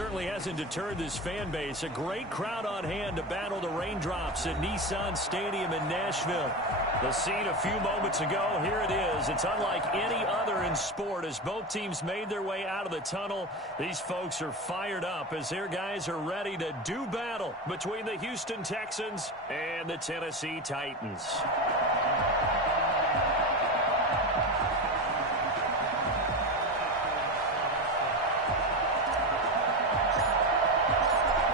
certainly hasn't deterred this fan base. A great crowd on hand to battle the raindrops at Nissan Stadium in Nashville. The scene a few moments ago, here it is. It's unlike any other in sport as both teams made their way out of the tunnel. These folks are fired up as their guys are ready to do battle between the Houston Texans and the Tennessee Titans.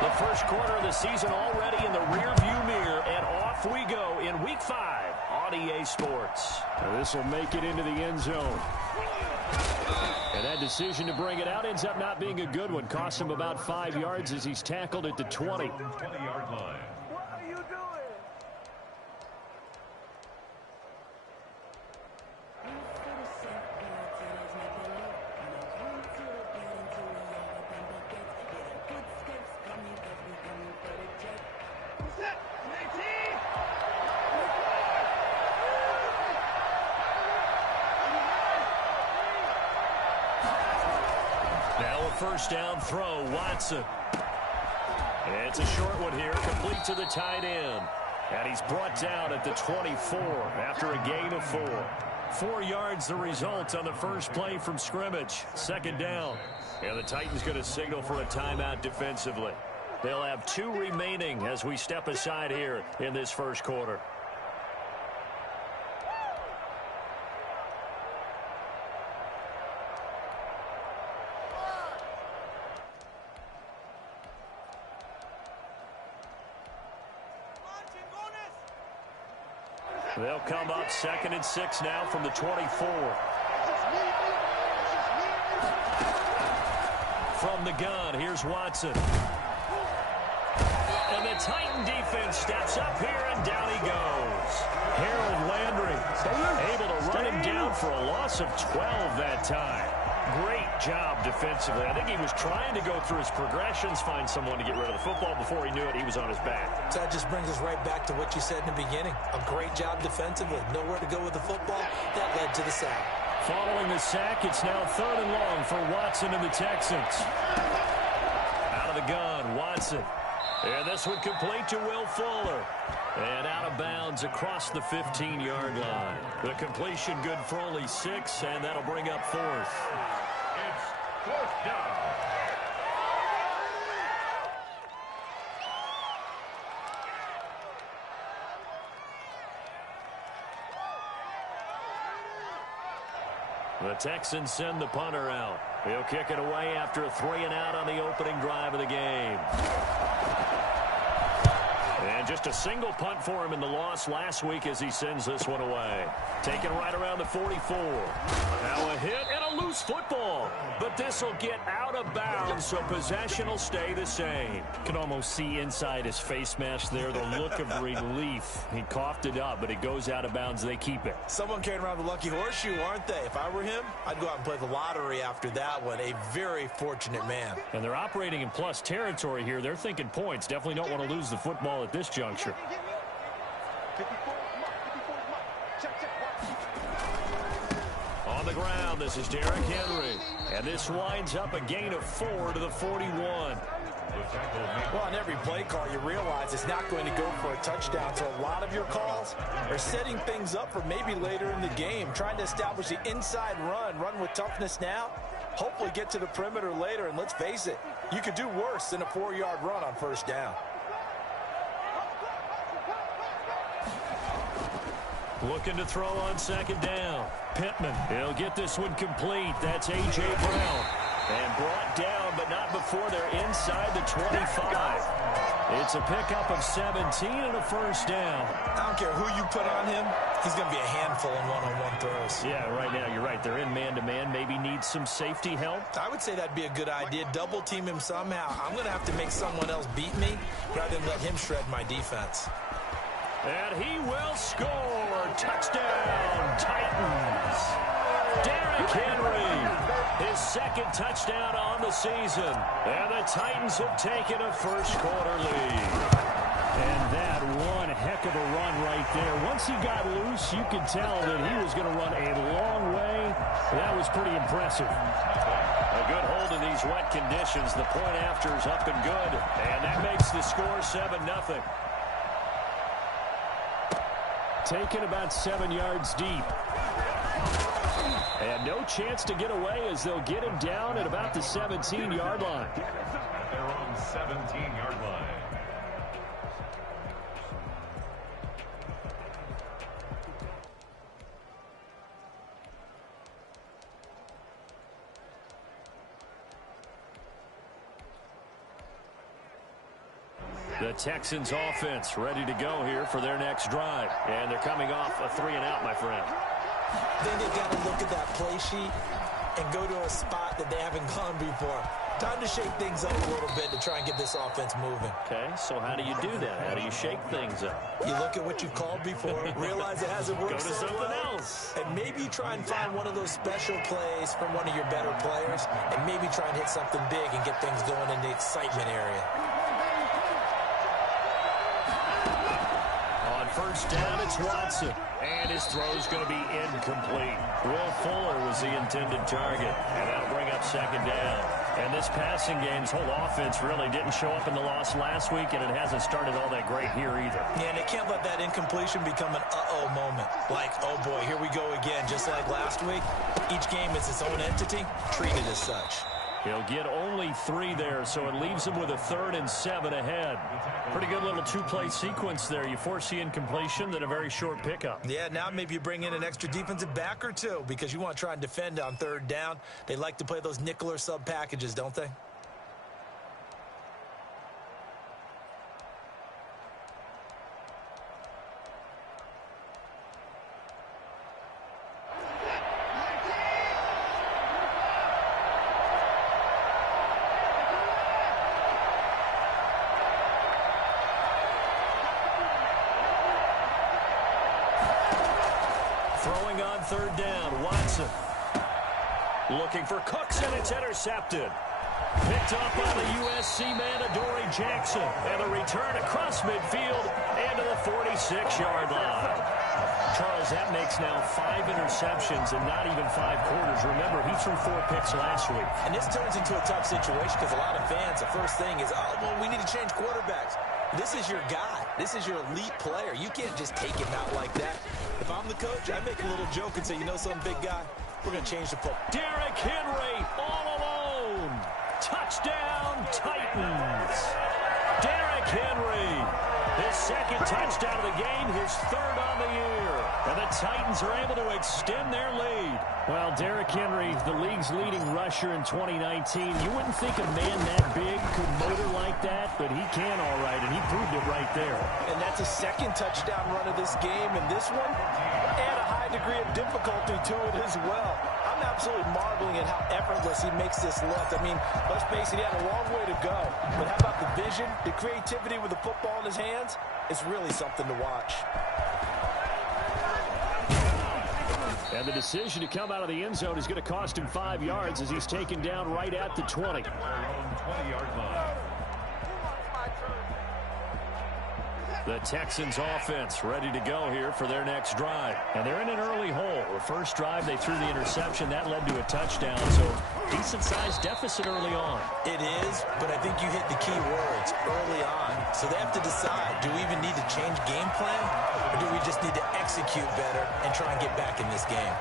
The first quarter of the season already in the rearview mirror, and off we go in Week 5 on EA Sports. This will make it into the end zone. And that decision to bring it out ends up not being a good one. Costs him about 5 yards as he's tackled at the 20. 20-yard line. What are you doing? First down throw, Watson. It's a short one here, complete to the tight end. And he's brought down at the 24 after a gain of 4. 4 yards the result on the first play from scrimmage. Second down. And the Titans going to signal for a timeout defensively. They'll have 2 remaining as we step aside here in this first quarter. They'll come up 2nd and 6 now from the 24. From the gun, here's Watson. And the Titan defense steps up here, and down he goes. Harold Landry able to run him down for a loss of 12 that time. Great job defensively. I think he was trying to go through his progressions, find someone to get rid of the football. Before he knew it, he was on his back. So that just brings us right back to what you said in the beginning. A great job defensively. Nowhere to go with the football. That led to the sack. Following the sack, it's now 3rd and long for Watson and the Texans. Out of the gun, Watson. And this one complete to Will Fuller. And out of bounds across the 15-yard line. The completion good for only 6, and that'll bring up 4th. It's 4th down. The Texans send the punter out. He'll kick it away after a 3-and-out on the opening drive of the game. And just a single punt for him in the loss last week as he sends this one away. Taken right around the 44. Now a hit and a loose football. But this will get out of bounds, so possession will stay the same. You can almost see inside his face mask there the look of relief. He coughed it up, but it goes out of bounds. They keep it. Someone carrying around the lucky horseshoe, aren't they? If I were him, I'd go out and play the lottery after that one. A very fortunate man. And they're operating in plus territory here. They're thinking points. Definitely don't want to lose the football at this juncture. On the ground, this is Derrick Henry. And this winds up a gain of 4 to the 41. Well, on every play call, you realize it's not going to go for a touchdown. So a lot of your calls are setting things up for maybe later in the game, trying to establish the inside run with toughness now, hopefully get to the perimeter later. And let's face it, you could do worse than a 4-yard run on first down. Looking to throw on second down. Pittman, he'll get this one complete. That's A.J. Brown. And brought down, but not before they're inside the 25. It's a pickup of 17 and a first down. I don't care who you put on him. He's going to be a handful in one-on-one throws. Yeah, right now you're right. They're in man-to-man. Maybe need some safety help. I would say that'd be a good idea. Double team him somehow. I'm going to have to make someone else beat me rather than let him shred my defense. And he will score. Touchdown, Titans. Derrick Henry, his 2nd touchdown on the season. And the Titans have taken a first-quarter lead. And that one heck of a run right there. Once he got loose, you could tell that he was going to run a long way. That was pretty impressive. A good hold field in these wet conditions. The point after is up and good, and that makes the score 7-0. Taken about 7 yards deep. And no chance to get away as they'll get him down at about the 17-yard line. At their own 17-yard line. The Texans offense ready to go here for their next drive. And they're coming off a 3-and-out, my friend. Then they got to look at that play sheet and go to a spot that they haven't gone before. Time to shake things up a little bit to try and get this offense moving. Okay, so how do you do that? How do you shake things up? You look at what you called before, realize it hasn't worked Go to so something well, else. and maybe try and find one of those special plays from one of your better players, and maybe try and hit something big and get things going in the excitement area. On first down, it's Watson. And his throw's going to be incomplete. Will Fuller was the intended target. And that'll bring up second down. And this passing game's whole offense really didn't show up in the loss last week, and it hasn't started all that great here either. Yeah, and they can't let that incompletion become an uh-oh moment. Like, oh boy, here we go again. Just like last week, each game is its own entity, treated as such. He'll get only 3 there, so it leaves him with a 3rd and 7 ahead. Pretty good little 2-play sequence there. You force the incompletion, then a very short pickup. Yeah, now maybe you bring in an extra defensive back or two because you want to try and defend on 3rd down. They like to play those nickel or sub packages, don't they? Throwing on 3rd down, Watson. Looking for Cooks, and it's intercepted. Picked up by the USC man, Adoree Jackson. And a return across midfield and to the 46-yard line. Charles, that makes now 5 interceptions in not even 5 quarters. Remember, he threw 4 picks last week. And this turns into a tough situation because a lot of fans, the first thing is, oh, well, we need to change quarterbacks. This is your guy. This is your elite player. You can't just take him out like that. If I'm the coach, I make a little joke and say, you know something, big guy? We're going to change the play. Derrick Henry all alone. Touchdown, Titans. Derrick Henry. His 2nd touchdown of the game, his 3rd on the year. And the Titans are able to extend their lead. Well, Derrick Henry, the league's leading rusher in 2019. You wouldn't think a man that big could motor like that, but he can all right, and he proved it right there. And that's a 2nd touchdown run of this game, and this one, add a high degree of difficulty to it as well. I'm absolutely marveling at how effortless he makes this look. I mean, let's face it, he had a long way to go. But how about the vision, the creativity with the football in his hands? It's really something to watch. And the decision to come out of the end zone is going to cost him 5 yards as he's taken down right at the 20. Their own 20-yard line. The Texans offense ready to go here for their next drive. And they're in an early hole. The first drive, they threw the interception. That led to a touchdown. So decent-sized deficit early on. It is, but I think you hit the key words early on. So they have to decide, do we even need to change game plan? Or do we just need to execute better and try and get back in this game?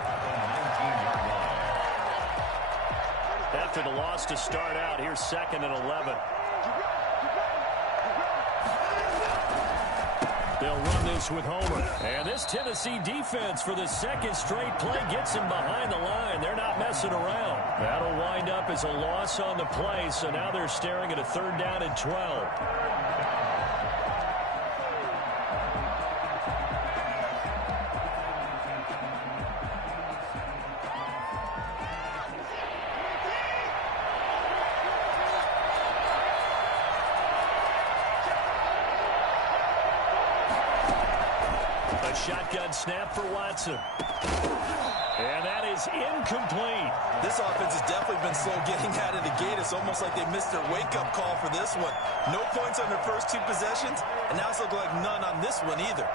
After the loss to start out, here's 2nd and 11. They'll run this with Homer. And this Tennessee defense for the 2nd straight play gets him behind the line. They're not messing around. That'll wind up as a loss on the play, so now they're staring at a 3rd down and 12. Shotgun snap for Watson. And that is incomplete. This offense has definitely been slow getting out of the gate. It's almost like they missed their wake-up call for this one. No points on their first 2 possessions, and now it's looking like none on this one either.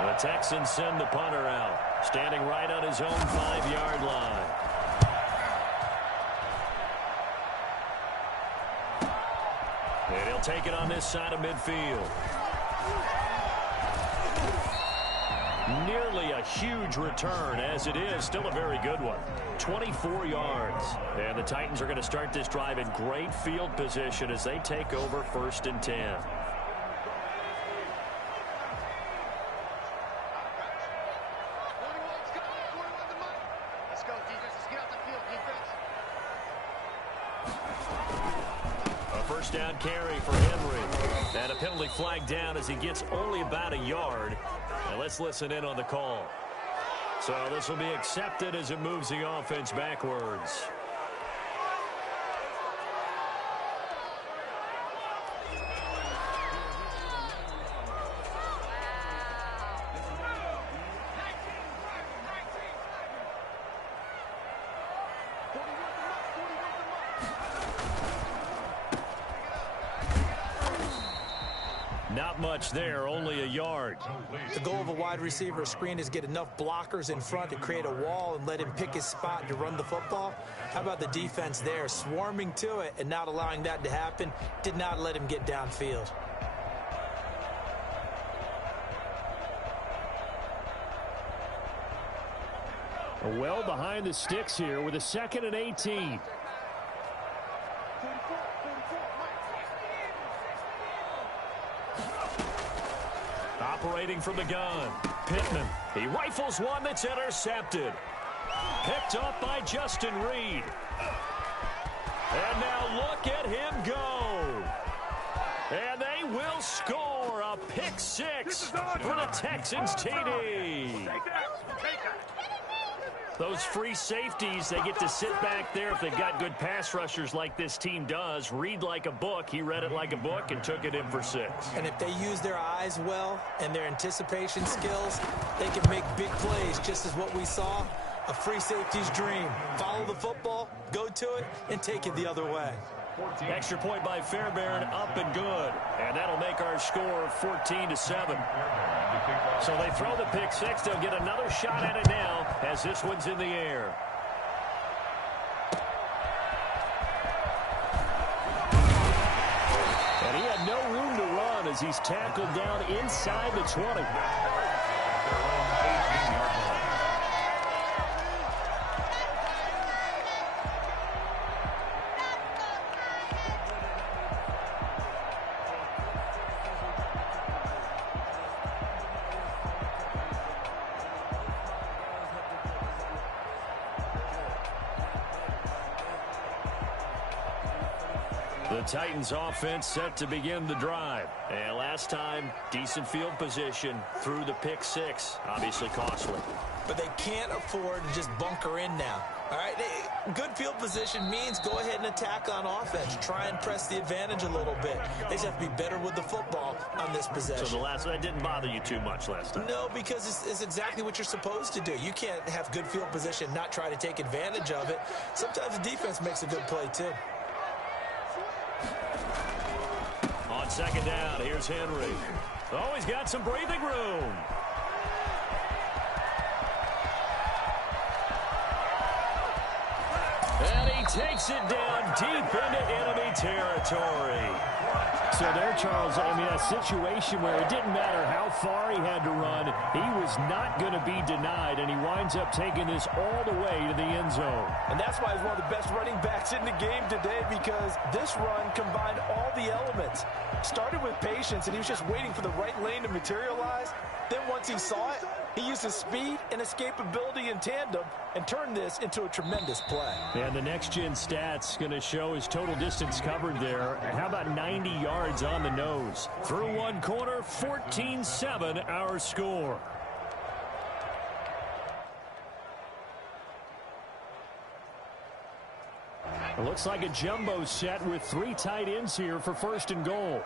The Texans send the punter out, standing right on his own 5-yard line. And he'll take it on this side of midfield. Nearly a huge return, as it is still a very good one. 24 yards. And the Titans are going to start this drive in great field position as they take over 1st and 10. A first down carry for Henry. And a penalty flag down as he gets only about a yard. And let's listen in on the call. So this will be accepted as it moves the offense backwards. Not much there, only a yard. The goal of a wide receiver screen is get enough blockers in front to create a wall and let him pick his spot to run the football. How about the defense there, swarming to it and not allowing that to happen? Did not let him get downfield. Well behind the sticks here with a 2nd and 18. Operating from the gun, Pittman. He rifles one that's intercepted. Picked up by Justin Reed. And now look at him go. And they will score a pick six for the Texans TD. Those free safeties, they get to sit back there if they've got good pass rushers like this team does. Read like a book. He read it like a book and took it in for 6. And if they use their eyes well and their anticipation skills, they can make big plays, just as what we saw. A free safety's dream. Follow the football, go to it, and take it the other way. Extra point by Fairbairn, up and good. And that'll make our score 14-7. So they throw the pick six. They'll get another shot at it now as this one's in the air. And he had no room to run as he's tackled down inside the 20. The Titans offense set to begin the drive. And last time, decent field position through the pick six. Obviously costly. But they can't afford to just bunker in now. All right, good field position means go ahead and attack on offense. Try and press the advantage a little bit. They just have to be better with the football on this possession. So that didn't bother you too much last time? No, because it's exactly what you're supposed to do. You can't have good field position, not try to take advantage of it. Sometimes the defense makes a good play, too. On second down, here's Henry. Oh, he's got some breathing room. And he takes it down deep into enemy territory. So there, Charles, I mean, a situation where it didn't matter how far he had to run, he was not going to be denied, and he winds up taking this all the way to the end zone. And that's why he's one of the best running backs in the game today, because this run combined all the elements. Started with patience, and he was just waiting for the right lane to materialize. Then once he saw it, he used his speed and escapability in tandem and turned this into a tremendous play. And the next-gen stats going to show his total distance covered there. How about 90 yards on the nose? Through one quarter, 14-7 our score. It looks like a jumbo set with 3 tight ends here for 1st and goal.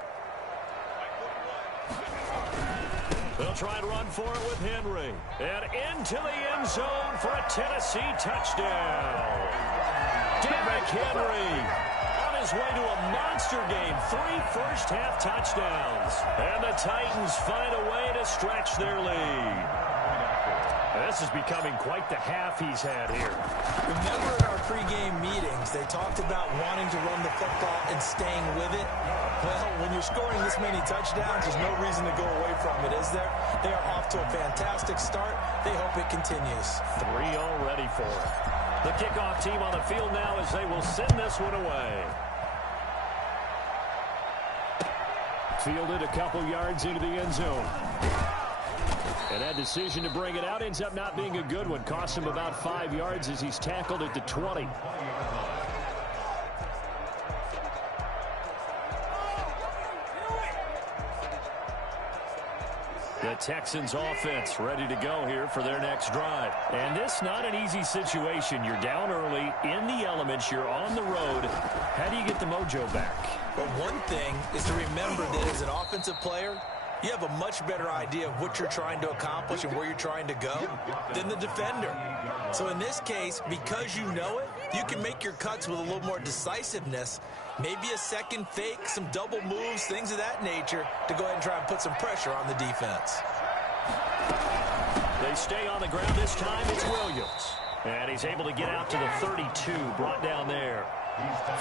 They'll try and run for it with Henry. And into the end zone for a Tennessee touchdown. Derrick Henry on his way to a monster game. 3 first-half touchdowns. And the Titans find a way to stretch their lead. This is becoming quite the half he's had here. Remember in our pregame meetings, they talked about wanting to run the football and staying with it. Well, you're scoring this many touchdowns, there's no reason to go away from it, is there? They are off to a fantastic start. They hope it continues. 3 already for it. The kickoff team on the field now as they will send this one away. Fielded a couple yards into the end zone. And that decision to bring it out ends up not being a good one. Cost him about 5 yards as he's tackled at the 20. The Texans offense ready to go here for their next drive. And this not an easy situation. You're down early, in the elements, you're on the road. How do you get the mojo back? But one thing is to remember that as an offensive player, you have a much better idea of what you're trying to accomplish and where you're trying to go than the defender. So in this case, because you know it, you can make your cuts with a little more decisiveness. Maybe a second fake, some double moves, things of that nature to go ahead and try and put some pressure on the defense. They stay on the ground this time. It's Williams. And he's able to get out to the 32, brought down there.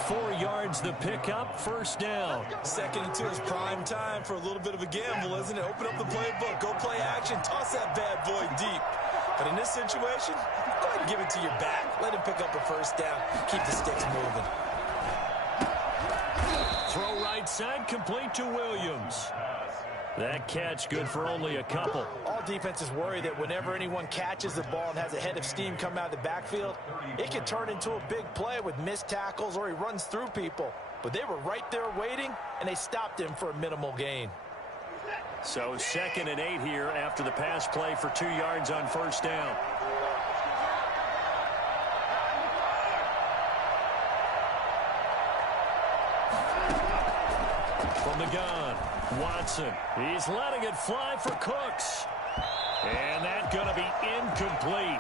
4 yards the pickup, first down. 2nd and 2 is prime time for a little bit of a gamble, isn't it? Open up the playbook, go play action, toss that bad boy deep. But in this situation, go ahead and give it to your back. Let him pick up a first down. Keep the sticks moving. Throw right side, complete to Williams. That catch good for only a couple. All defenses worry that whenever anyone catches the ball and has a head of steam come out of the backfield, it can turn into a big play with missed tackles or he runs through people. But they were right there waiting, and they stopped him for a minimal gain. So 2nd and 8 here after the pass play for 2 yards on first down. From the gun, Watson. He's letting it fly for Cooks. And that's going to be incomplete.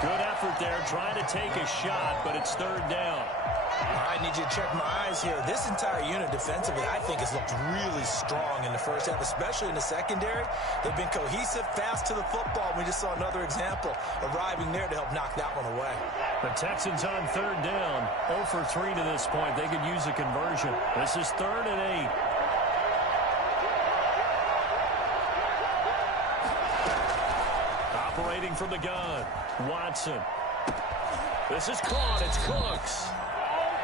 Good effort there trying to take a shot, but it's 3rd down. I need you to check my eyes here. This entire unit defensively, I think, has looked really strong in the first half, especially in the secondary. They've been cohesive, fast to the football. We just saw another example arriving there to help knock that one away. The Texans on 3rd down. 0 for 3 to this point. They could use a conversion. This is 3rd and 8. Operating from the gun, Watson. This is caught. It's Cooks.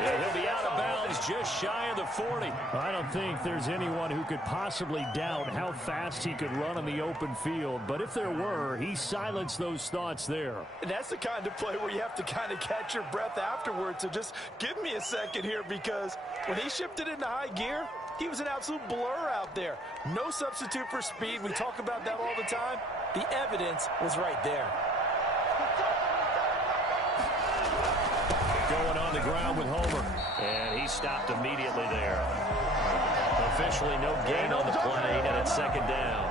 And he'll be out of bounds just shy of the 40. I don't think there's anyone who could possibly doubt how fast he could run on the open field. But if there were, he silenced those thoughts there. And that's the kind of play where you have to kind of catch your breath afterwards. So just give me a second here, because when he shifted into high gear, he was an absolute blur out there. No substitute for speed. We talk about that all the time. The evidence was right there. Going on the ground with Homer. And he stopped immediately there. Officially no gain on the play, and it's 2nd down.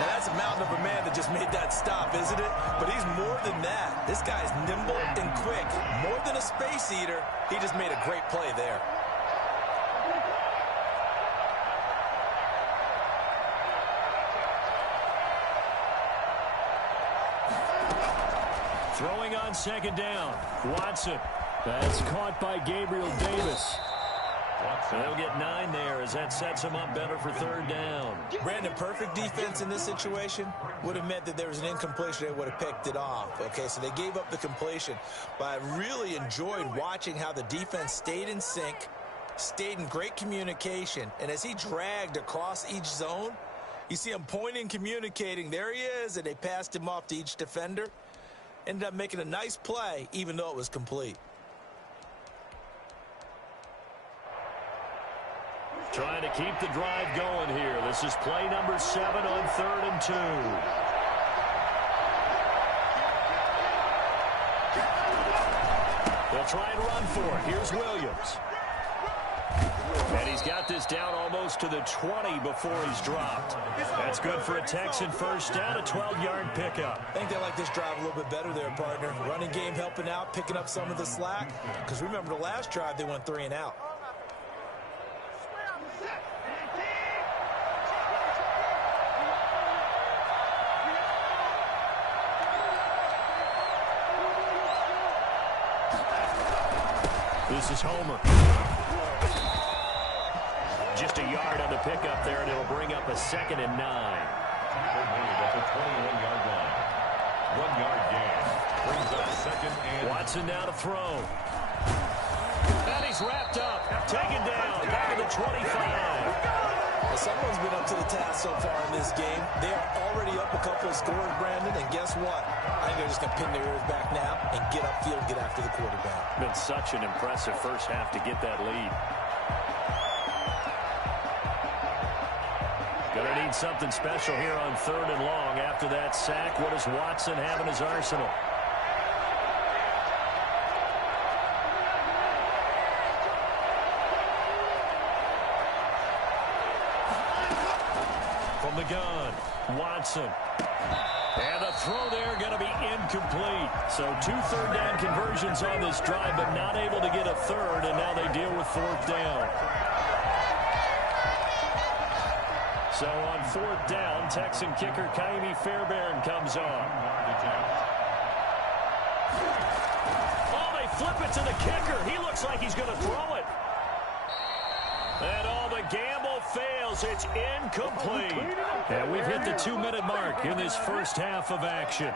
Now that's a mountain of a man that just made that stop, isn't it? But he's more than that. This guy's nimble and quick. More than a space eater, he just made a great play there. Throwing on 2nd down, Watson. That's caught by Gabriel Davis. They'll get 9 there as that sets him up better for 3rd down. Brandon, perfect defense in this situation would have meant that there was an incompletion. They would have picked it off. Okay, so they gave up the completion. But I really enjoyed watching how the defense stayed in sync, stayed in great communication. And as he dragged across each zone, you see him pointing, communicating. There he is, and they passed him off to each defender. Ended up making a nice play, even though it was complete. Trying to keep the drive going here. This is play number 7 on 3rd and 2. They'll try and run for it. Here's Williams. And he's got this down almost to the 20 before he's dropped. That's good for a Texan first down, a 12-yard pickup. I think they like this drive a little bit better there, partner. Running game helping out, picking up some of the slack. Because remember the last drive, they went 3 and out. This is Homer. just a yard on the pickup there, and it'll bring up a 2nd and 9. At the 21-yard line. 1 yard gain. Brings up 2nd and... Watson now to throw. And he's wrapped up. Taken down. Back to the 25. Well, someone's been up to the task so far in this game. They are already up a couple of scores, Brandon, and guess what? I think they're just going to pin their ears back now and get upfield, get after the quarterback. Been such an impressive first half to get that lead. Gonna need something special here on 3rd and long. After that sack, what does Watson have in his arsenal? From the gun, Watson. And the throw there going to be incomplete. So 2 third-down conversions on this drive, but not able to get a third, and now they deal with 4th down. So on 4th down, Texan kicker Kaimi Fairbairn comes on. Oh, they flip it to the kicker. He looks like he's going to throw it. And all the gamble fails. It's incomplete. And we've hit the 2-minute mark in this first half of action.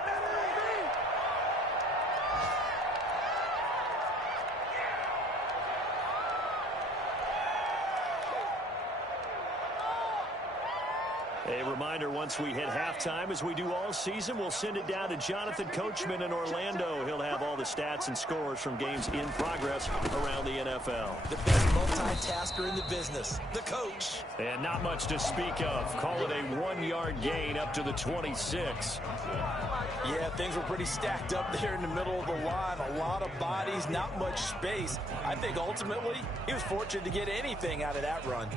A reminder, once we hit halftime, as we do all season, we'll send it down to Jonathan Coachman in Orlando. He'll have all the stats and scores from games in progress around the NFL. The best multitasker in the business, the coach. And not much to speak of. Call it a 1-yard gain up to the 26. Yeah, things were pretty stacked up there in the middle of the line. A lot of bodies, not much space. I think ultimately he was fortunate to get anything out of that run.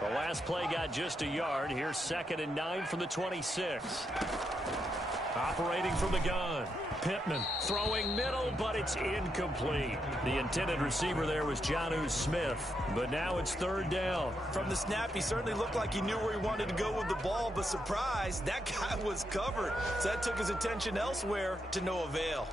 The last play got just a yard. Here's 2nd and 9 from the 26. Operating from the gun. Pittman throwing middle, but it's incomplete. The intended receiver there was Jonnu Smith, but now it's 3rd down. From the snap, he certainly looked like he knew where he wanted to go with the ball, but surprise, that guy was covered. So that took his attention elsewhere to no avail.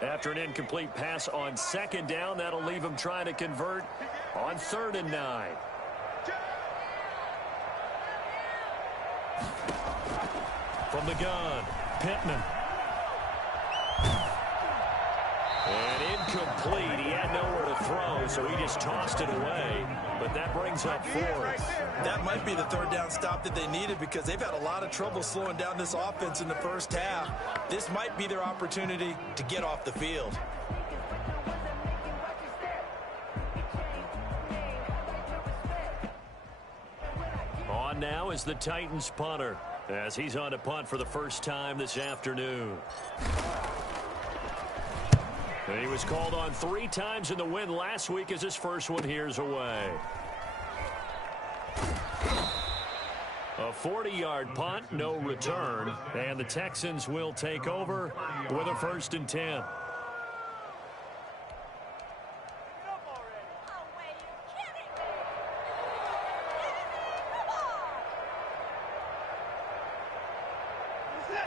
After an incomplete pass on 2nd down, that'll leave him trying to convert on 3rd and 9. From the gun, Pittman. And incomplete. He had nowhere to throw, so he just tossed it away. But that brings up 4th. That might be the 3rd down stop that they needed because they've had a lot of trouble slowing down this offense in the first half. This might be their opportunity to get off the field. On now is the Titans punter, as he's on to punt for the first time this afternoon. And he was called on 3 times in the win last week as his first one here's away. A 40-yard punt, no return, and the Texans will take over with a 1st and 10.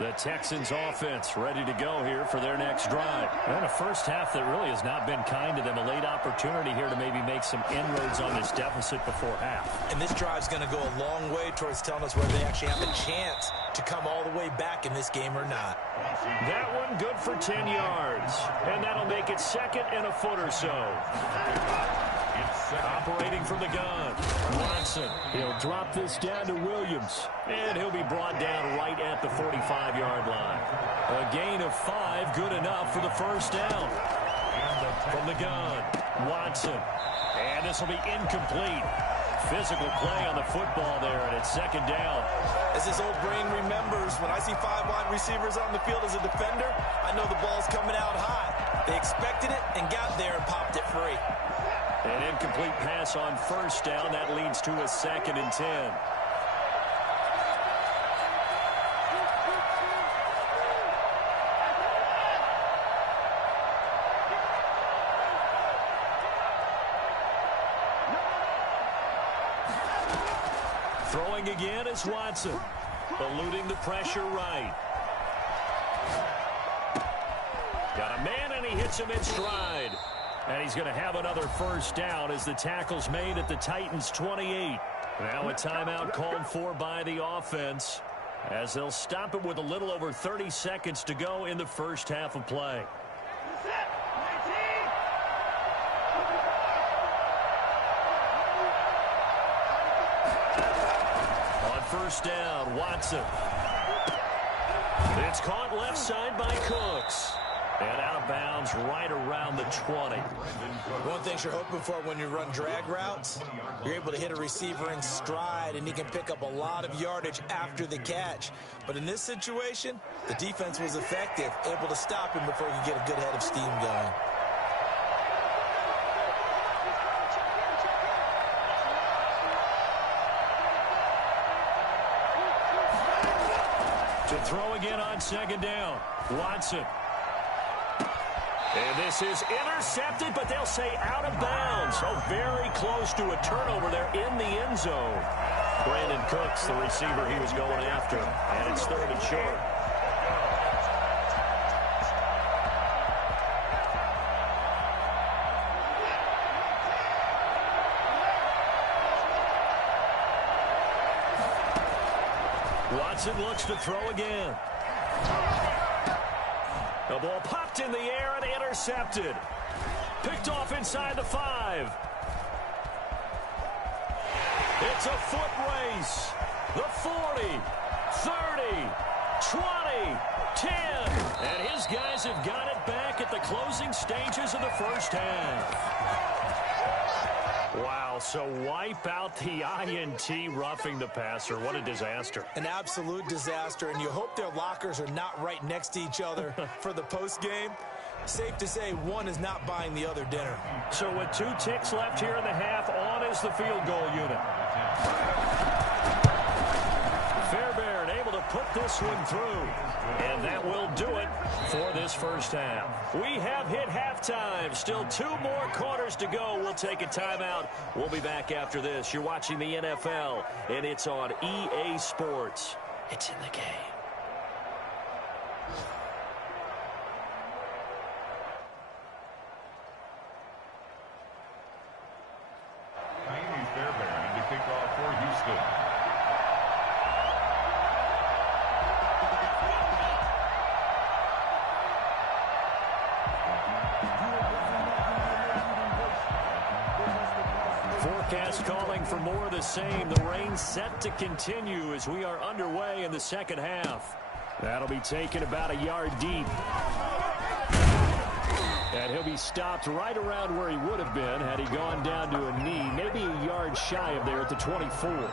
The Texans offense ready to go here for their next drive. And a first half that really has not been kind to them. A late opportunity here to maybe make some inroads on this deficit before half. And this drive's going to go a long way towards telling us whether they actually have a chance to come all the way back in this game or not. That one good for 10 yards. And that'll make it 2nd and a foot or so. Operating from the gun, Watson. He'll drop this down to Williams. And he'll be brought down right at the 45-yard line. A gain of 5, good enough for the 1st down. From the gun, Watson. And this will be incomplete. Physical play on the football there, and it's 2nd down. As his old brain remembers, when I see 5 wide receivers on the field as a defender, I know the ball's coming out high. They expected it and got there and popped it free. An incomplete pass on 1st down. That leads to a 2nd and 10. Throwing again is Watson. Eluding the pressure right. Got a man, and he hits him in stride. And he's going to have another first down as the tackle's made at the Titans' 28. Now a timeout called for by the offense as they'll stop it with a little over 30 seconds to go in the first half of play. On first down, Watson. It's caught left side by Cooks. And out of bounds right around the 20. One thing you're hoping for when you run drag routes, you're able to hit a receiver in stride, and he can pick up a lot of yardage after the catch. But in this situation, the defense was effective, able to stop him before he could get a good head of steam going. To throw again on second down, Watson. And this is intercepted, but they'll say out of bounds. Oh, very close to a turnover there in the end zone. Brandon Cooks, the receiver he was going after. And it's 3rd and short. Watson looks to throw again. The ball popped in the air and intercepted. Picked off inside the 5. It's a foot race. The 40, 30, 20, 10. And his guys have got it back at the closing stages of the first half. Wow, so wipe out the INT roughing the passer. What a disaster. An absolute disaster, and you hope their lockers are not right next to each other for the postgame. Safe to say one is not buying the other dinner. So with 2 ticks left here in the half, on is the field goal unit. Fairbairn able to put this one through. And that will do it for this first half. We have hit halftime. Still 2 more quarters to go. We'll take a timeout. We'll be back after this. You're watching the NFL, and it's on EA Sports. It's in the game. Fairbairn to kick off for Houston. Forecast calling for more of the same. The rain set to continue as we are underway in the second half. That'll be taken about a yard deep. And he'll be stopped right around where he would have been had he gone down to a knee, maybe a yard shy of there at the 24.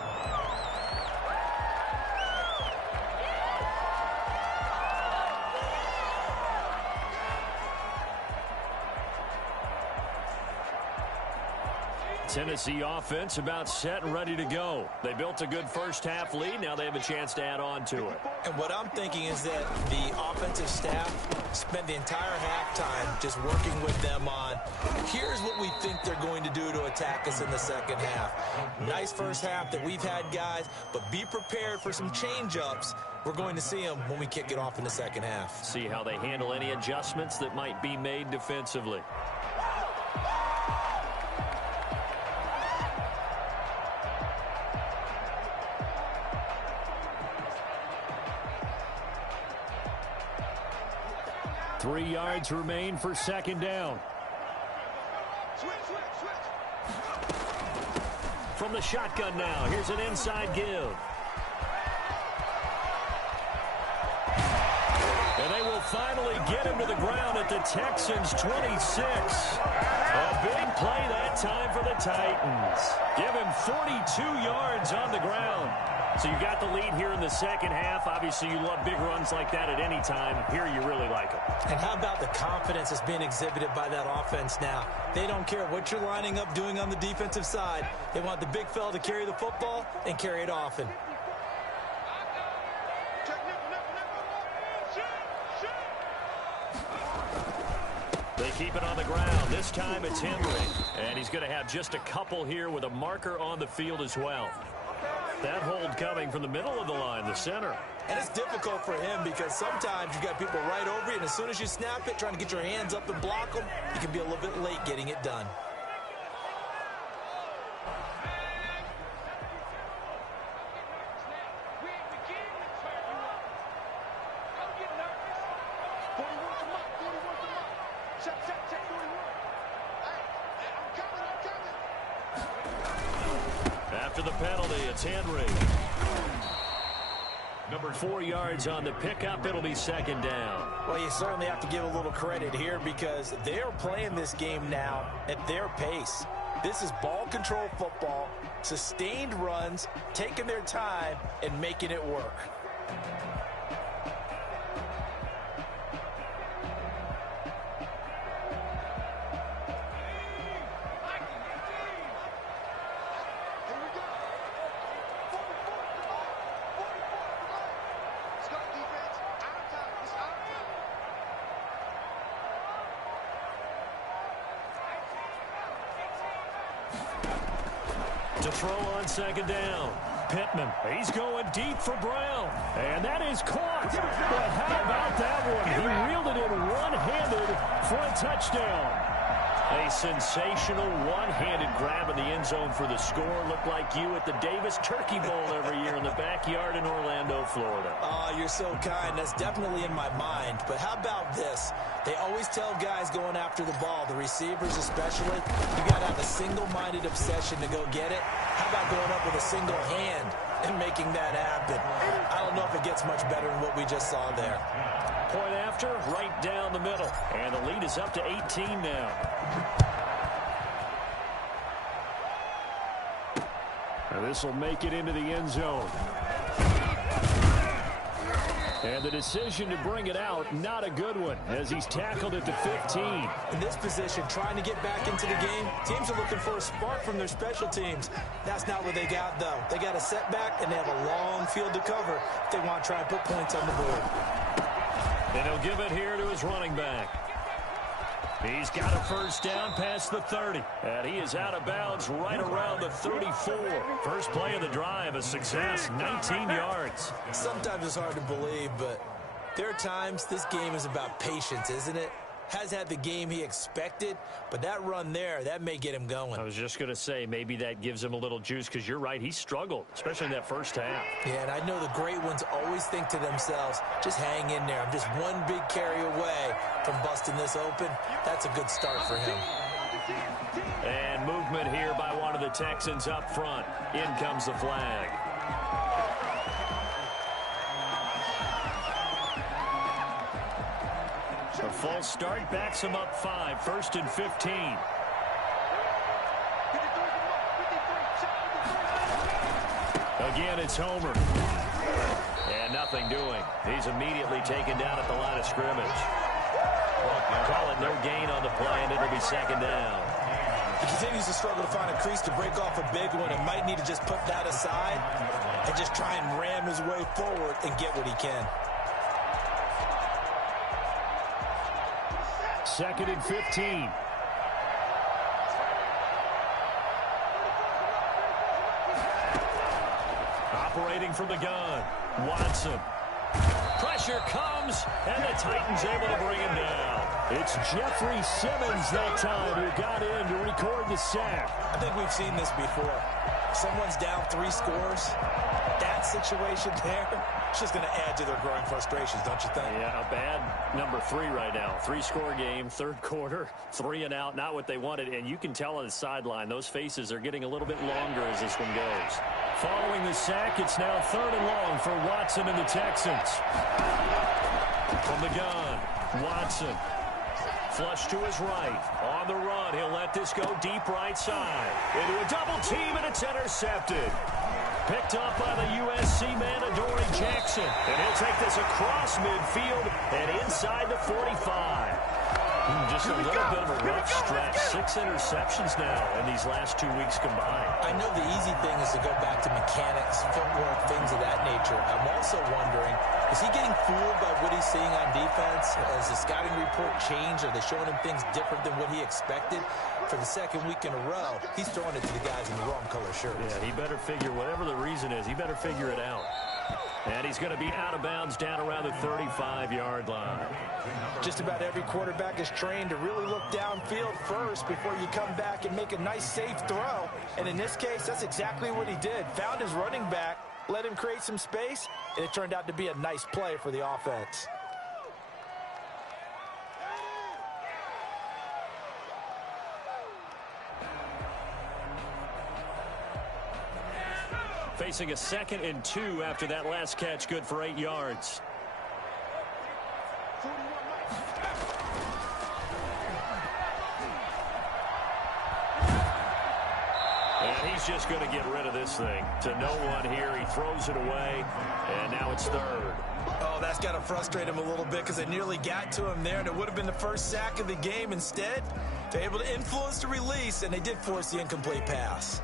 Tennessee offense about set and ready to go. They built a good first half lead. Now they have a chance to add on to it. And what I'm thinking is that the offensive staff spent the entire halftime just working with them on, here's what we think they're going to do to attack us in the second half. Nice first half that we've had, guys, but be prepared for some change-ups. We're going to see them when we kick it off in the second half. See how they handle any adjustments that might be made defensively. Three yards remain for second down. From the shotgun now, here's an inside give. And they will finally get him to the ground at the Texans' 26. A big play that time for the Titans. Give him 42 yards on the ground. So you got the lead here in the second half. Obviously, you love big runs like that at any time. Here, you really like them. And how about the confidence that's being exhibited by that offense now? They don't care what you're lining up doing on the defensive side. They want the big fella to carry the football and carry it often. They keep it on the ground. This time it's Henry. And he's going to have just a couple here with a marker on the field as well. That whole coming from the middle of the line, the center. And it's difficult for him because sometimes you got people right over you, and as soon as you snap it, trying to get your hands up and block them, you can be a little bit late getting it done. After the penalty, it's Henry. 4 yards on the pickup. It'll be second down. Well, you certainly have to give a little credit here because they're playing this game now at their pace. This is ball control football, sustained runs, taking their time, and making it work. To throw on second down. Pittman, he's going deep for Brown. And that is caught. But how about that one? He reeled it in one-handed for a touchdown. A sensational one-handed grab in the end zone for the score. Looked like you at the Davis Turkey Bowl every year in the backyard in Orlando, Florida. Oh, you're so kind. That's definitely in my mind. But how about this? They always tell guys going after the ball, the receivers especially, you got to have a single-minded obsession to go get it. How about going up with a single hand and making that happen? I don't know if it gets much better than what we just saw there. Point after, right down the middle. And the lead is up to 18 now. And this will make it into the end zone. And the decision to bring it out, not a good one, as he's tackled at the 15. In this position, trying to get back into the game, teams are looking for a spark from their special teams. That's not what they got, though. They got a setback, and they have a long field to cover if they want to try and put points on the board. And he'll give it here to his running back. He's got a first down past the 30. And he is out of bounds right around the 34. First play of the drive, a success, 19 yards. Sometimes it's hard to believe, but there are times this game is about patience, isn't it? Has had the game he expected, but that run there, that may get him going. I was just going to say, maybe that gives him a little juice, because you're right, he struggled, especially in that first half. Yeah, and I know the great ones always think to themselves, just hang in there. I'm just one big carry away from busting this open. That's a good start for him. And movement here by one of the Texans up front. In comes the flag. A false start backs him up 5, first and 15. Again, it's Homer. And nothing doing. He's immediately taken down at the line of scrimmage. Call it no gain on the play, and it'll be second down. He continues to struggle to find a crease to break off a big one and might need to just put that aside and just try and ram his way forward and get what he can. Second and 15. Operating from the gun. Watson. Pressure comes, and the Titans able to bring him down. It's Jeffrey Simmons that time who got in to record the sack. I think we've seen this before. Someone's down 3 scores. That situation there, it's just going to add to their growing frustrations, don't you think? Yeah, a bad number 3 right now. 3-score game, third quarter, 3 and out, not what they wanted. And you can tell on the sideline, those faces are getting a little bit longer as this one goes. Following the sack, it's now 3rd and long for Watson and the Texans. From the gun, Watson. Flush to his right. On the run, he'll let this go deep right side. Into a double team, and it's intercepted. Picked up by the USC man, Adoree Jackson. And he'll take this across midfield and inside the 45. Just a little bit of a rough stretch. 6 interceptions now in these last 2 weeks combined. I know the easy thing is to go back to mechanics, footwork, things of that nature. I'm also wondering, Is he getting fooled by what he's seeing on defense? Has the scouting report changed? Are they showing him things different than what he expected? For the second week in a row, he's throwing it to the guys in the wrong color shirts. Yeah, he better figure, whatever the reason is, he better figure it out. And he's going to be out of bounds down around the 35-yard line. Just about every quarterback is trained to really look downfield first before you come back and make a nice, safe throw. And in this case, that's exactly what he did. Found his running back, let him create some space, and it turned out to be a nice play for the offense. Facing a 2nd and 2 after that last catch, good for 8 yards. And he's just going to get rid of this thing. To no one here, he throws it away, and now it's 3rd. Oh, that's got to frustrate him a little bit because they nearly got to him there, and it would have been the first sack of the game. Instead, they're able to influence the release, and they did force the incomplete pass.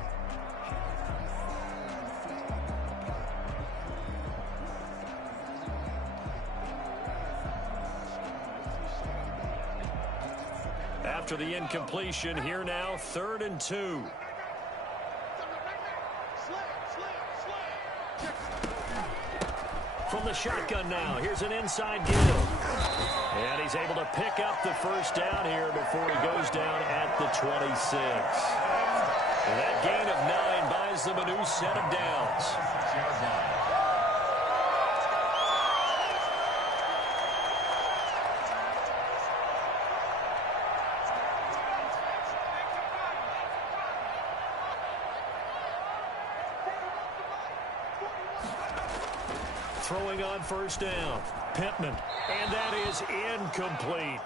After the incompletion, here now, 3rd and 2. From the shotgun now, here's an inside give. And he's able to pick up the first down here before he goes down at the 26. And that gain of 9 buys them a new set of downs. Throwing on first down, Pittman, and that is incomplete.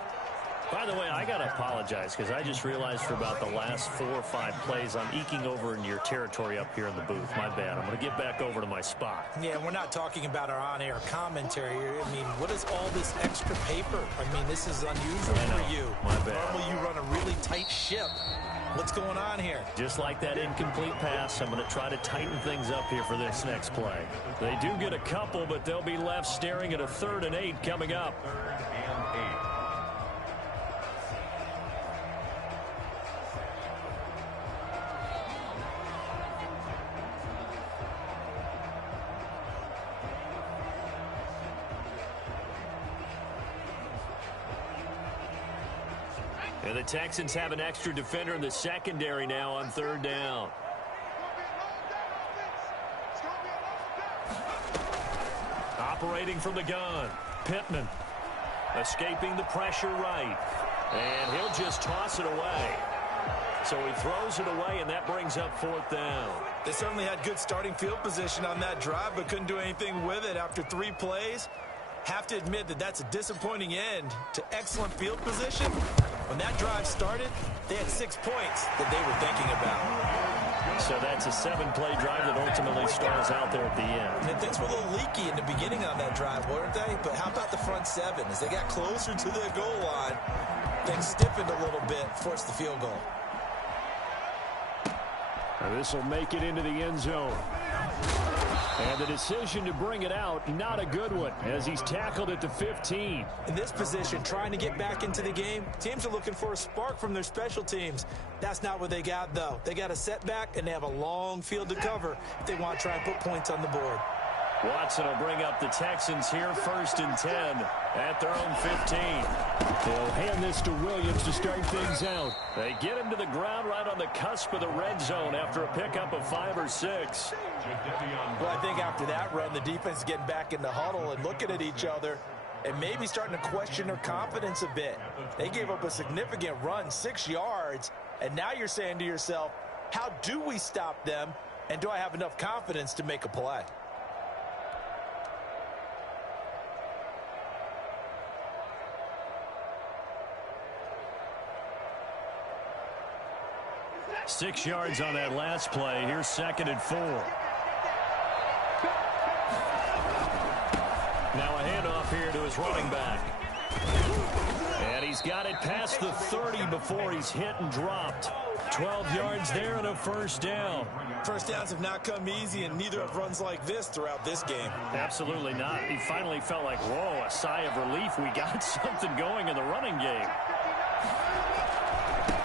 By the way, I got to apologize because I just realized for about the last 4 or 5 plays I'm eking over into your territory up here in the booth. My bad. I'm going to get back over to my spot. Yeah, we're not talking about our on-air commentary here. I mean, what is all this extra paper? I mean, this is unusual for you. My bad. Normally you run a really tight ship. What's going on here? Just like that incomplete pass, I'm going to try to tighten things up here for this next play. They do get a couple, but they'll be left staring at a 3rd and 8 coming up. 3rd and 8. And the Texans have an extra defender in the secondary now on 3rd down. Operating from the gun, Pittman. Escaping the pressure right. And he'll just toss it away. So he throws it away, and that brings up 4th down. They certainly had good starting field position on that drive, but couldn't do anything with it after 3 plays. Have to admit that that's a disappointing end to excellent field position. When that drive started, they had 6 points that they were thinking about. So that's a 7-play drive that ultimately stalls out there at the end. And things were a little leaky in the beginning on that drive, weren't they? But how about the front 7? As they got closer to the goal line, things stiffened a little bit, forced the field goal. This will make it into the end zone. And the decision to bring it out, not a good one, as he's tackled at the 15. In this position, trying to get back into the game, teams are looking for a spark from their special teams. That's not what they got, though. They got a setback, and they have a long field to cover if they want to try and put points on the board. Watson will bring up the Texans here, 1st and 10 at their own 15. They'll hand this to Williams to start things out. They get him to the ground right on the cusp of the red zone after a pickup of 5 or 6. Well, I think after that run, the defense is getting back in the huddle and looking at each other and maybe starting to question their confidence a bit. They gave up a significant run, 6 yards, and now you're saying to yourself, how do we stop them, and do I have enough confidence to make a play? Six yards on that last play. Here's 2nd and 4. Now a handoff here to his running back. And he's got it past the 30 before he's hit and dropped. 12 yards there and a first down. First downs have not come easy, and neither have runs like this throughout this game. Absolutely not. He finally felt like, whoa, a sigh of relief. We got something going in the running game.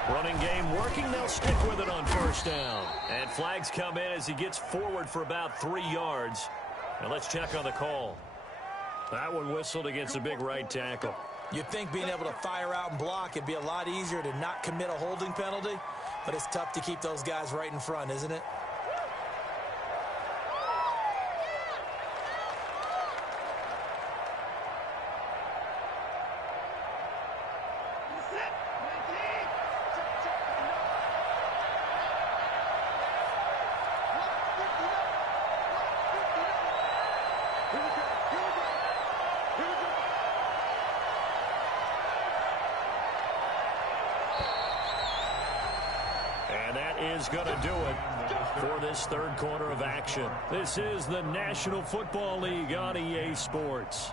Running game working. They'll stick with it on first down. And flags come in as he gets forward for about 3 yards. And let's check on the call. That one whistled against a big right tackle. You'd think being able to fire out and block it'd be a lot easier to not commit a holding penalty, but it's tough to keep those guys right in front, isn't it? Is going to do it for this third quarter of action. This is the National Football League on EA Sports.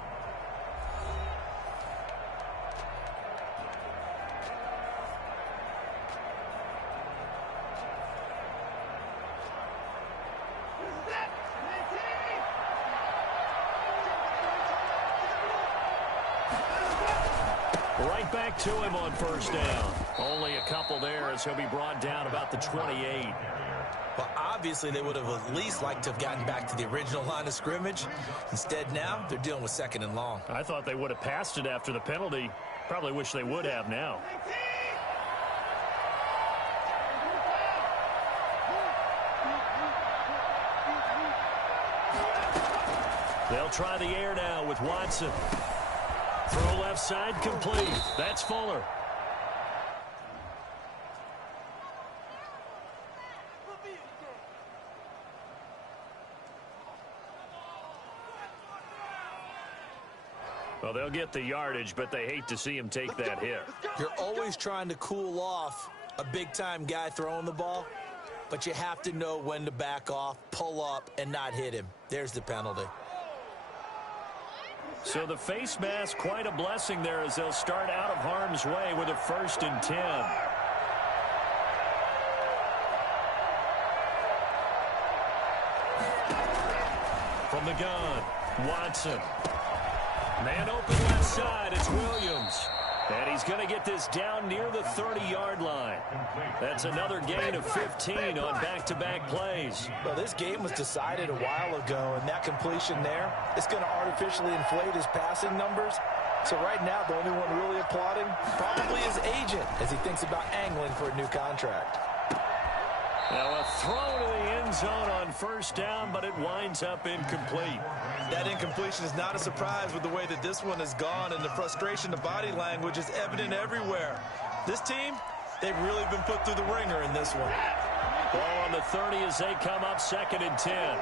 Right back to him on first down. Only a couple there as he'll be brought down about the 28. Well, obviously they would have at least liked to have gotten back to the original line of scrimmage. Instead now, they're dealing with second and long. I thought they would have passed it after the penalty. Probably wish they would have now. They'll try the air now with Watson. Throw left side complete. That's Fuller. Well, they'll get the yardage, but they hate to see him take that hit. You're always trying to cool off a big-time guy throwing the ball, but you have to know when to back off, pull up, and not hit him. There's the penalty. So the face mask, quite a blessing there as they'll start out of harm's way with a 1st and 10. From the gun, Watson. Man open left side, it's Williams. And he's going to get this down near the 30-yard line. That's another gain of 15 on back-to-back plays. Well, this game was decided a while ago, and that completion there is going to artificially inflate his passing numbers. So right now, the only one really applauding probably his agent as he thinks about angling for a new contract. Now a throw to the end zone on first down, but it winds up incomplete. That incompletion is not a surprise with the way that this one has gone, and the frustration, the body language is evident everywhere. This team, they've really been put through the ringer in this one. Ball on the 30 as they come up 2nd and 10.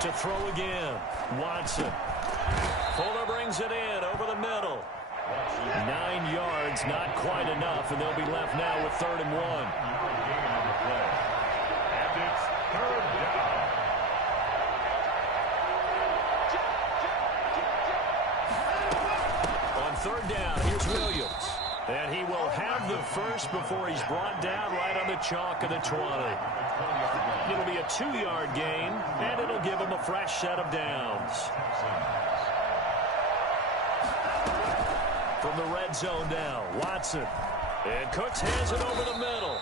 To throw again, Watson. Fuller brings it in over the middle. 9 yards, not quite enough, and they'll be left now with 3rd and 1. And it's 3rd down. On 3rd down, here's Williams. And he will have the first before he's brought down right on the chalk of the 20. It'll be a 2-yard gain, and it'll give him a fresh set of downs. From the red zone now, Watson. And Cooks has it over the middle.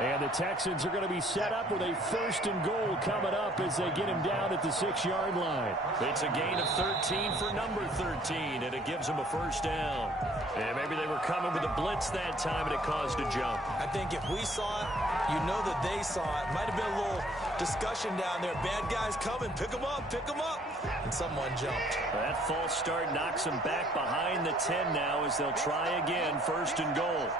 And the Texans are going to be set up with a 1st and goal coming up as they get him down at the 6-yard line. It's a gain of 13 for number 13, and it gives them a 1st down. And maybe they were coming with a blitz that time, and it caused a jump. I think if we saw it, you know that they saw it. Might have been a little discussion down there. Bad guys coming. Pick them up. Pick them up. And someone jumped. That false start knocks them back behind the 10 now as they'll try again, 1st and goal.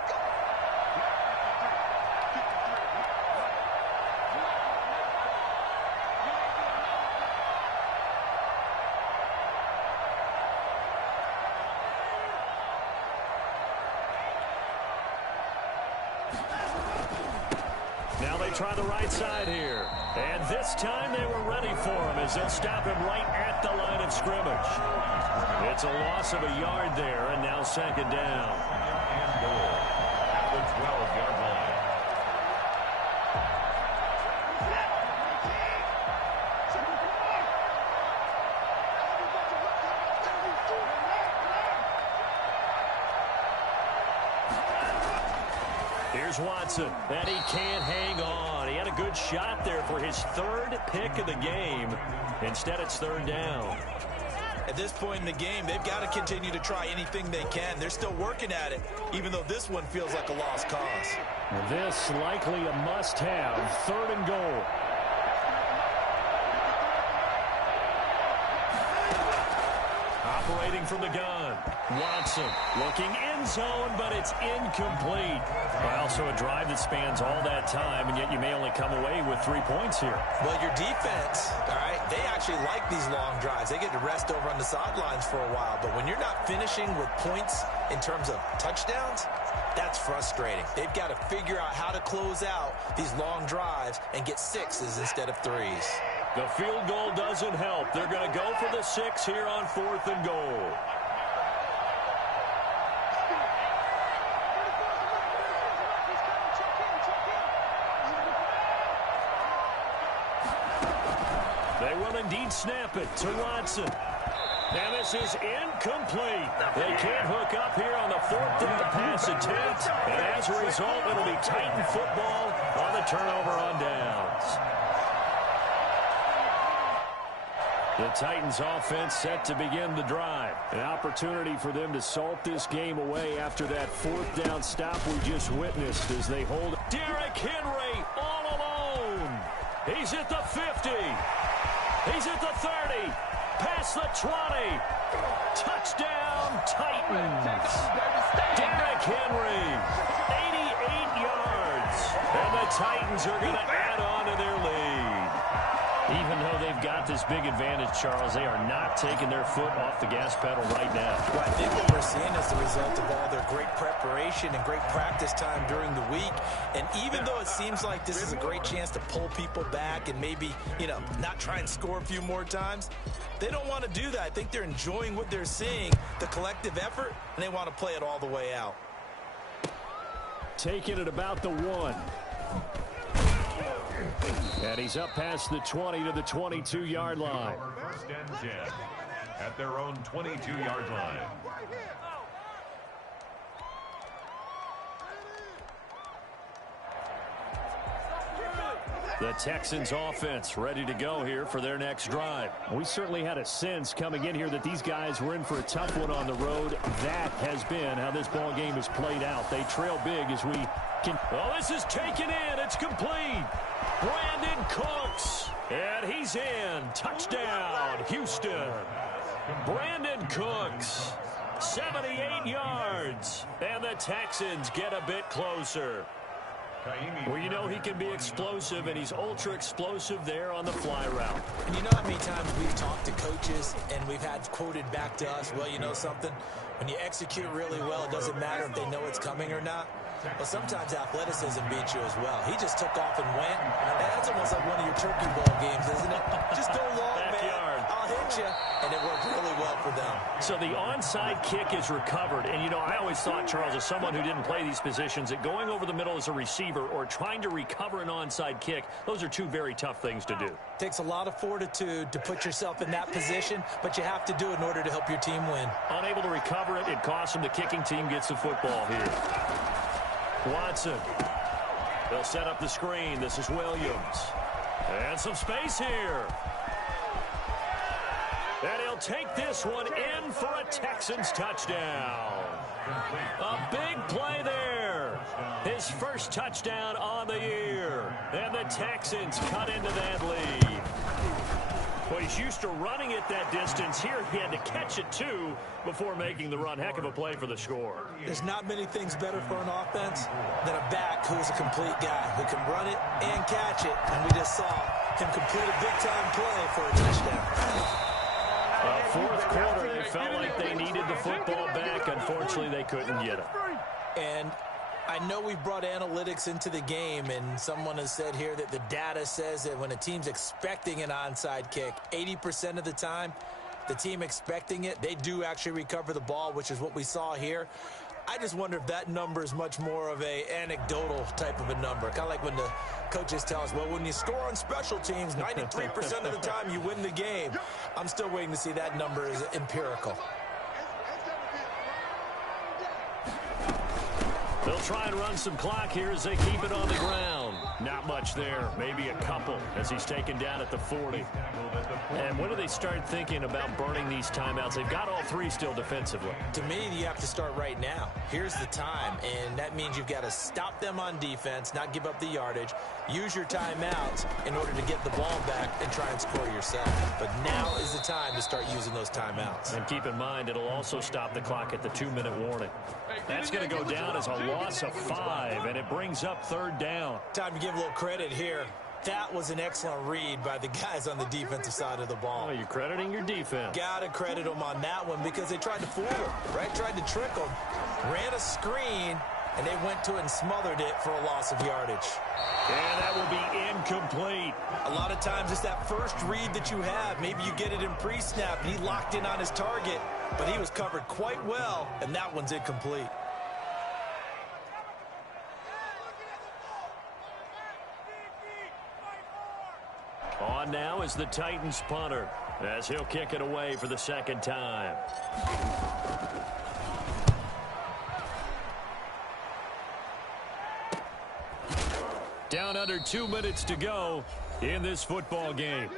Now they try the right side here. And this time they were ready for him as they'll stop him right at the line of scrimmage. It's a loss of a yard there, and now second down. And goal at the 12-yard line. Here's Watson, and he can't hang on. He had a good shot there for his third pick of the game. Instead, it's third down. At this point in the game, they've got to continue to try anything they can. They're still working at it, even though this one feels like a lost cause. This likely a must-have, third and goal. Operating from the gun. Watson looking end zone, but it's incomplete. Well, so a drive that spans all that time, and yet you may only come away with 3 points here. Well, your defense, all right, they actually like these long drives. They get to rest over on the sidelines for a while. But when you're not finishing with points in terms of touchdowns, that's frustrating. They've got to figure out how to close out these long drives and get sixes instead of threes. The field goal doesn't help. They're going to go for the 6 here on 4th and goal. They will indeed snap it to Watson. And this is incomplete. They can't hook up here on the 4th down pass attempt. And as a result, it'll be Titan football on the turnover on downs. The Titans offense set to begin the drive. An opportunity for them to salt this game away after that 4th down stop we just witnessed as they hold. Derrick Henry all alone. He's at the 50. He's at the 30. Past the 20. Touchdown, Titans. Derrick Henry, 88 yards. And the Titans are going to add on to their lead. Even though they've got this big advantage, Charles, they are not taking their foot off the gas pedal right now. Well, I think what we're seeing is the result of all their great preparation and great practice time during the week. And even though it seems like this is a great chance to pull people back and maybe, not try and score a few more times, they don't want to do that. I think they're enjoying what they're seeing, the collective effort, and they want to play it all the way out. Taking it about the 1. And he's up past the 20 to the 22-yard line. First and 10 at their own 22-yard line. The Texans offense ready to go here for their next drive. We certainly had a sense coming in here that these guys were in for a tough one on the road. That has been how this ball game has played out. They trail big as we can. Oh, this is taken in. It's complete. Brandon Cooks. And he's in. Touchdown, Houston. Brandon Cooks. 78 yards. And the Texans get a bit closer. Well, you know he can be explosive, and he's ultra-explosive there on the fly route. And you know how many times we've talked to coaches, and we've had quoted back to us, well, you know something? When you execute really well, it doesn't matter if they know it's coming or not. Well, sometimes athleticism beats you as well. He just took off and went. That's almost like one of your turkey bowl games, isn't it? Just go long, Backyard. man. I'll hit you. And it worked really well for them. So the onside kick is recovered. And, I always thought, Charles, as someone who didn't play these positions, that going over the middle as a receiver or trying to recover an onside kick, those are two very tough things to do. Takes a lot of fortitude to put yourself in that position, but you have to do it in order to help your team win. Unable to recover it, it costs them. The kicking team gets the football here. Watson. They'll set up the screen. This is Williams. And some space here. And he'll take this one in for a Texans touchdown. A big play there. His first touchdown on the year. And the Texans cut into that lead. Well, he's used to running it that distance. Here he had to catch it, too, before making the run. Heck of a play for the score. There's not many things better for an offense than a back who's a complete guy who can run it and catch it. And we just saw him complete a big-time play for a touchdown. Fourth quarter, they felt like they needed the football back. Unfortunately, they couldn't get it. And I know we've brought analytics into the game, and someone has said here that the data says that when a team's expecting an onside kick, 80% of the time, the team expecting it, they do actually recover the ball, which is what we saw here. I just wonder if that number is much more of a anecdotal type of a number. Kind of like when the coaches tell us, well, when you score on special teams, 93% of the time you win the game. I'm still waiting to see that number is empirical. They'll try and run some clock here as they keep it on the ground. Not much there, maybe a couple as he's taken down at the 40. And when do they start thinking about burning these timeouts? They've got all three still defensively. To me, you have to start right now. Here's the time, and that means you've got to stop them on defense, not give up the yardage, use your timeouts in order to get the ball back and try and score yourself. But now is the time to start using those timeouts. And keep in mind, it'll also stop the clock at the 2-minute warning. That's going to go down as a loss of 5, and it brings up 3rd down. Time to give a little credit here. That was an excellent read by the guys on the defensive side of the ball. Oh, you're crediting your defense. Got to credit them on that one because they tried to fool them, right? Tried to trick them. Ran a screen, and they went to it and smothered it for a loss of yardage. And that will be incomplete. A lot of times it's that first read that you have. Maybe you get it in pre-snap, and he locked in on his target, but he was covered quite well, and that one's incomplete. On now is the Titans punter as he'll kick it away for the 2nd time. Down under 2 minutes to go in this football game.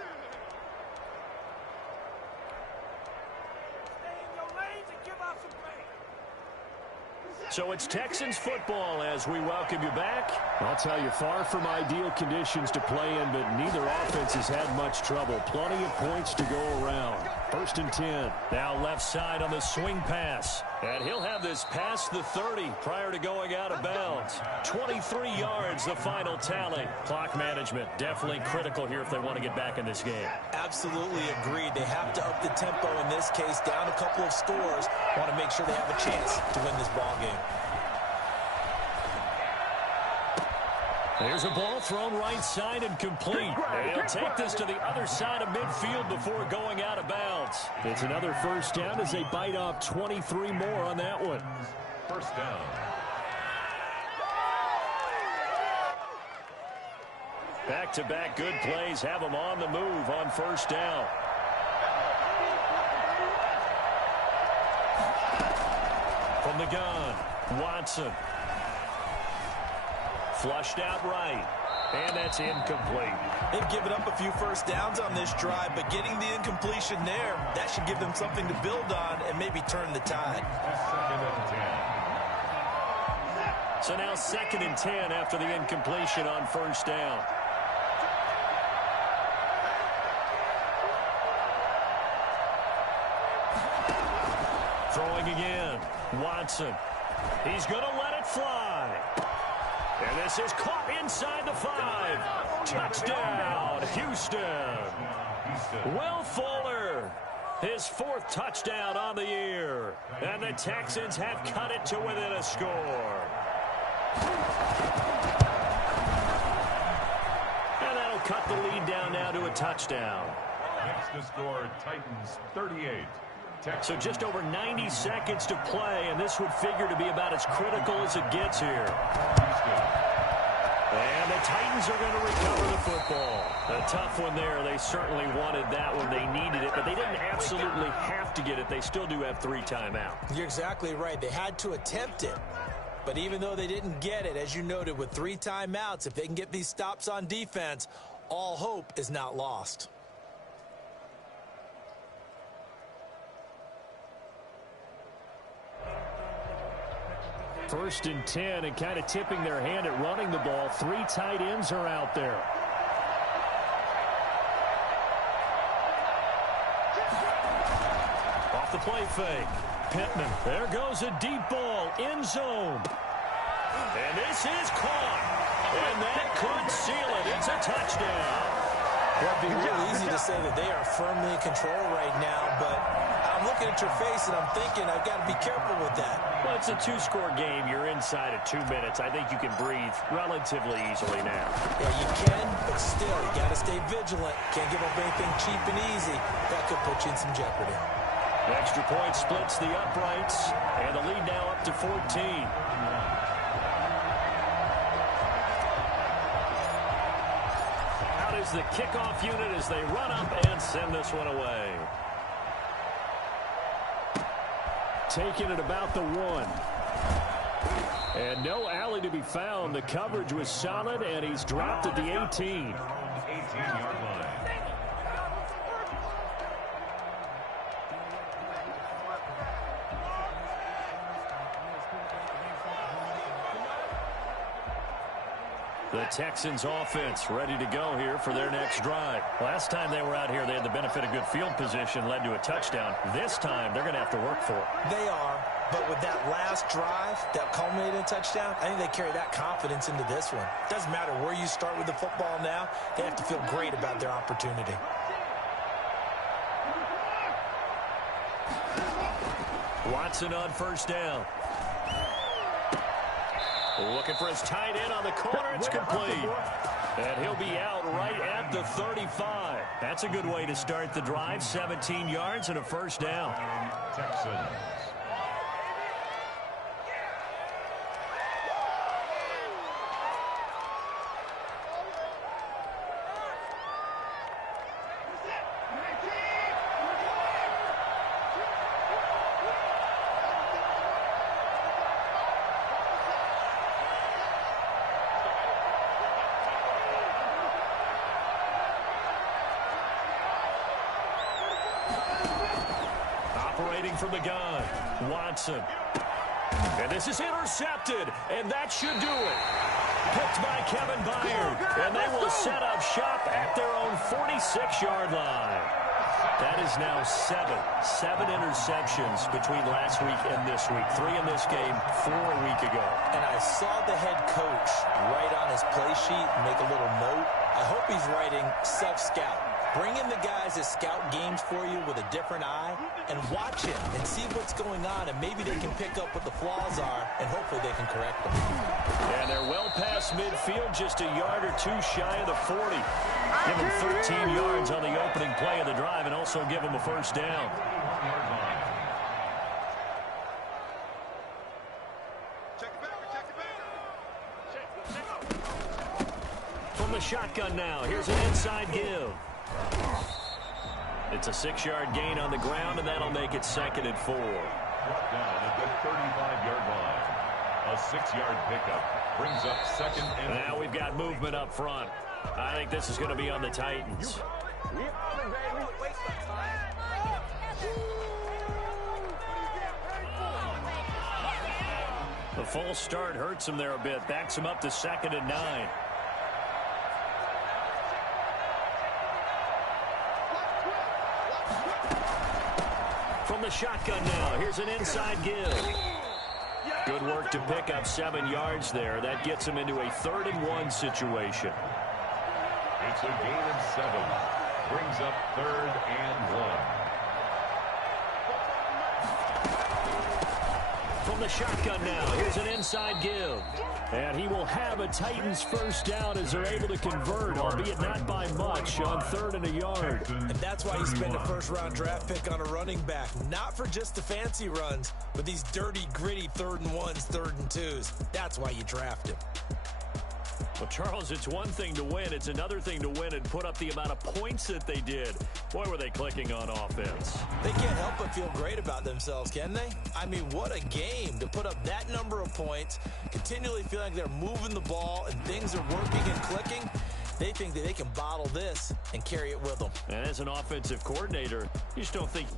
So it's Texans football as we welcome you back. I'll tell you, far from ideal conditions to play in, but neither offense has had much trouble. Plenty of points to go around. 1st and 10. Now left side on the swing pass. And he'll have this past the 30 prior to going out of bounds. 23 yards, the final tally. Clock management definitely critical here if they want to get back in this game. Absolutely agreed. They have to up the tempo in this case, down a couple of scores. Want to make sure they have a chance to win this ball game. There's a ball thrown right side and complete. And he'll take this to the other side of midfield before going out of bounds. It's another 1st down as they bite off 23 more on that one. 1st down. Back-to-back good plays have them on the move on 1st down. From the gun, Watson. Flushed out right, and that's incomplete. They've given up a few 1st downs on this drive, but getting the incompletion there, that should give them something to build on and maybe turn the tide. 2nd and 10. So now 2nd and 10 after the incompletion on 1st down. Throwing again, Watson. He's going to let it fly. And this is caught inside the 5. Touchdown, Houston. Will Fuller, his 4th touchdown on the year. And the Texans have cut it to within a score. And that'll cut the lead down now to a touchdown. Next to score, Titans 38. So just over 90 seconds to play, and this would figure to be about as critical as it gets here. And the Titans are going to recover the football. A tough one there. They certainly wanted that one. They needed it, but they didn't absolutely have to get it. They still do have 3 timeouts. You're exactly right. They had to attempt it. But even though they didn't get it, as you noted, with 3 timeouts, if they can get these stops on defense, all hope is not lost. 1st and 10, and kind of tipping their hand at running the ball. 3 tight ends are out there. Off the play fake. Pittman. There goes a deep ball. End zone. And this is caught. And that could seal it. It's a touchdown. Well, it'd be real easy to say that they are firmly in control right now, but how I'm looking at your face, and I'm thinking I've got to be careful with that. Well, it's a two-score game. You're inside of 2 minutes. I think you can breathe relatively easily now. Yeah, you can, but still, you got to stay vigilant. Can't give up anything cheap and easy. That could put you in some jeopardy. The extra point splits the uprights, and the lead now up to 14. Out is the kickoff unit as they run up and send this one away. Taking it about the 1. And no alley to be found. The coverage was solid, and he's dropped at the 18. 18-yard line. The Texans offense ready to go here for their next drive. Last time they were out here, they had the benefit of good field position, led to a touchdown. This time, they're going to have to work for it. They are, but with that last drive that culminated in a touchdown, I think they carry that confidence into this one. Doesn't matter where you start with the football now, they have to feel great about their opportunity. Watson on first down. Looking for his tight end on the corner. It's complete. And he'll be out right at the 35. That's a good way to start the drive. 17 yards and a first down. Texans. From the gun, Watson. And this is intercepted, and that should do it. Picked by Kevin Byard, and they will set up shop at their own 46-yard line. That is now 7 interceptions between last week and this week. 3 in this game, 4 a week ago. And I saw the head coach write on his play sheet, make a little note. I hope he's writing self-scout. Bring in the guys that scout games for you with a different eye and watch him and see what's going on, and maybe they can pick up what the flaws are, and hopefully they can correct them. And they're well past midfield, just a yard or two shy of the 40. Give them 13 yards on the opening play of the drive and also give them a first down. From the shotgun now, here's an inside give. It's a 6-yard gain on the ground, and that'll make it 2nd and 4. Down at the 35-yard line. A 6-yard pickup brings up 2nd and 4. Now we've got movement up front. I think this is going to be on the Titans. The false start hurts him there a bit. Backs him up to 2nd and 9. From the shotgun now, here's an inside give. Good work to pick up 7 yards there. That gets him into a 3rd and 1 situation. It's a gain of 7. Brings up 3rd and 1. From the shotgun now, here's an inside give. And he will have a Titans first down as they're able to convert, albeit not by much, on 3rd and a yard. And that's why you spend a first-round draft pick on a running back. Not for just the fancy runs, but these dirty, gritty 3rd and 1s, 3rd and 2s. That's why you draft him. Well, Charles, it's one thing to win. It's another thing to win and put up the amount of points that they did. Boy, were they clicking on offense. They can't help but feel great about themselves, can they? I mean, what a game to put up that number of points, continually feel like they're moving the ball and things are working and clicking. They think that they can bottle this and carry it with them. And as an offensive coordinator, you just don't think